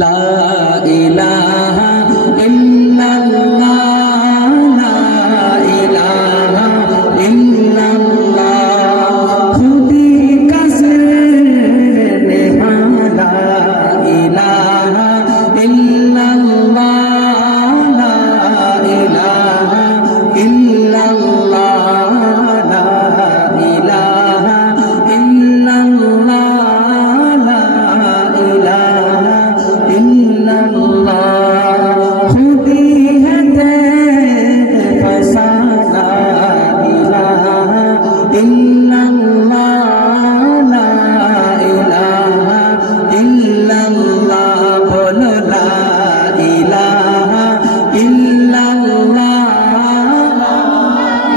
লা ইলাহা ইল্লাল্লাহ, লা ইলাহা ইল্লাল্লাহ, খুদি কা নেহা, লা ইলাহা ইল্লাল্লাহ, লা ইলাহা ইল্লাল্লাহ, লা ইলাহা ইল্লাল্লাহ, লা ইলাহা ইল্লাল্লাহ, খুদি है फसा, ला इलाहा इल्लल्लाह, ला इलाहा इल्लल्लाह, बोलो ला इलाहा इल्लल्लाह, ला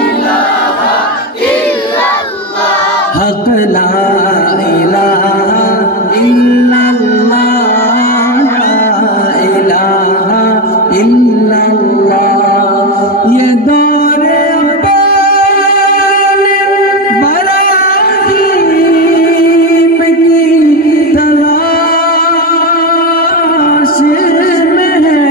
इलाहा इल्लल्लाह, हक ला इलाहा इल्लल्लाह, ला इलाहा इल्लल्लाह, ये दौरे बराहीम की तलाश में है,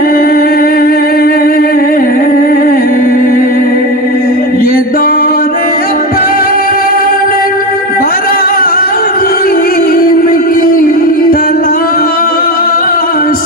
ये दौरे बराहीम की तलाश